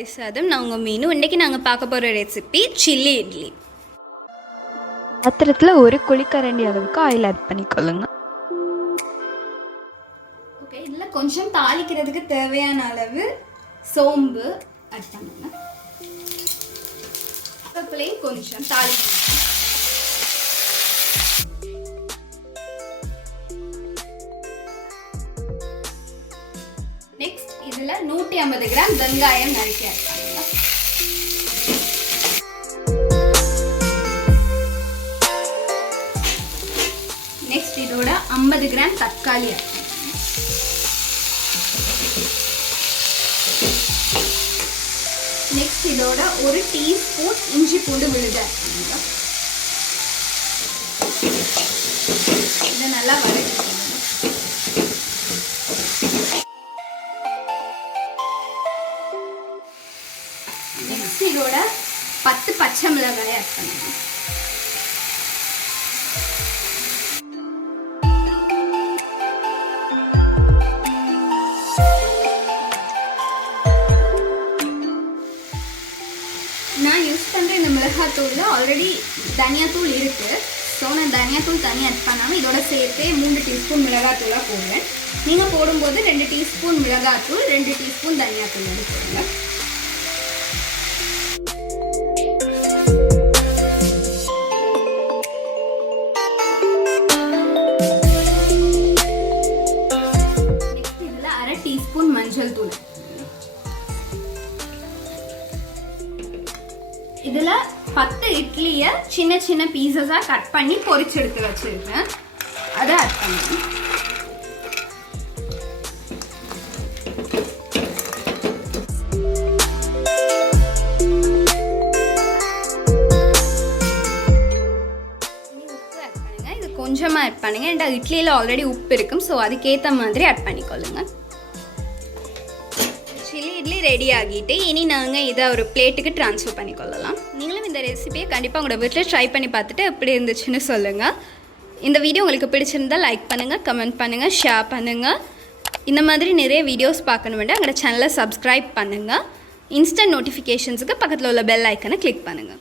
Thayir Sadam. நான் உங்கள் மீனு. இன்றைக்கி நாங்கள் பார்க்க போகிற ரெசிபி சில்லி இட்லி. பாத்திரத்தில் ஒரு குழிக்கரண்டி அளவுக்கு ஆயில் ஆட் பண்ணிக்கொள்ளுங்க. ஓகே, இதில் கொஞ்சம் தாளிக்கிறதுக்கு தேவையான அளவு சோம்பு ஆட் பண்ணுங்க. கருவேப்பிலையும் கொஞ்சம் தாளிக்கணும். நெக்ஸ்ட் இதில் 150 கிராம் வெங்காயம் நறுக்கி ஆட் பண்ணுங்க. நெக்ஸ்ட் இதோட 50 கிராம் தக்காளி ஆட் பண்ணுங்க. நெக்ஸ்ட் இதோட 1 டீஸ்பூன் இஞ்சி பூண்டு விழுது ஆட் பண்ணுங்க. இதை நல்லா வதக்கிக்கணும். நெக்ஸ்ட் இதோட 10 பச்சை மிளகாய் ஆட் பண்ணுங்க. நான் யூஸ் பண்ணுற இந்த மிளகாத்தூளில் ஆல்ரெடி தனியாத்தூள் இருக்குது. ஸோ நான் தனியாத்தூள் தனியாக ஆட் பண்ணாமல் இதோட சேர்த்தே 3 டீஸ்பூன் மிளகாத்தூளாக போடுவேன். நீங்கள் போடும்போது 2 டீஸ்பூன் மிளகாத்தூள் 2 டீஸ்பூன் தனியாத்தூள் வந்து போடுங்க. நெக்ஸ்ட் இதில் 1/2 டீஸ்பூன் மஞ்சள் தூள். இதில் 10 இட்லியை சின்ன சின்ன பீசஸாக கட் பண்ணி பொரிச்சு எடுத்து வச்சுருக்கேன். அதை ஆட் பண்ணுங்க. உப்பு ஆட் பண்ணுங்க. இது கொஞ்சமாக ஆட் பண்ணுங்க. ஏன்னா இட்லியில் ஆல்ரெடி உப்பு இருக்கும். ஸோ அதுக்கேற்ற மாதிரி ஆட் பண்ணிக்கொள்ளுங்க. சில்லி இட்லி ரெடி ஆகிட்டு இனி நாங்கள் இதை ஒரு பிளேட்டுக்கு ட்ரான்ஸ்ஃபர் பண்ணிக்கொள்ளலாம். நீங்களும் இந்த ரெசிபியை கண்டிப்பாக உங்களோட வீட்டில் ட்ரை பண்ணி பார்த்துட்டு எப்படி இருந்துச்சுன்னு சொல்லுங்கள். இந்த வீடியோ உங்களுக்கு பிடிச்சிருந்தால் லைக் பண்ணுங்கள், கமெண்ட் பண்ணுங்கள், ஷேர் பண்ணுங்கள். இந்த மாதிரி நிறைய வீடியோஸ் பார்க்கணும் வேண்டாம் எங்களோட சேனலை சப்ஸ்கிரைப் பண்ணுங்கள். இன்ஸ்டன்ட் நோட்டிஃபிகேஷன்ஸுக்கு பக்கத்தில் உள்ள பெல் ஐக்கனை கிளிக் பண்ணுங்கள்.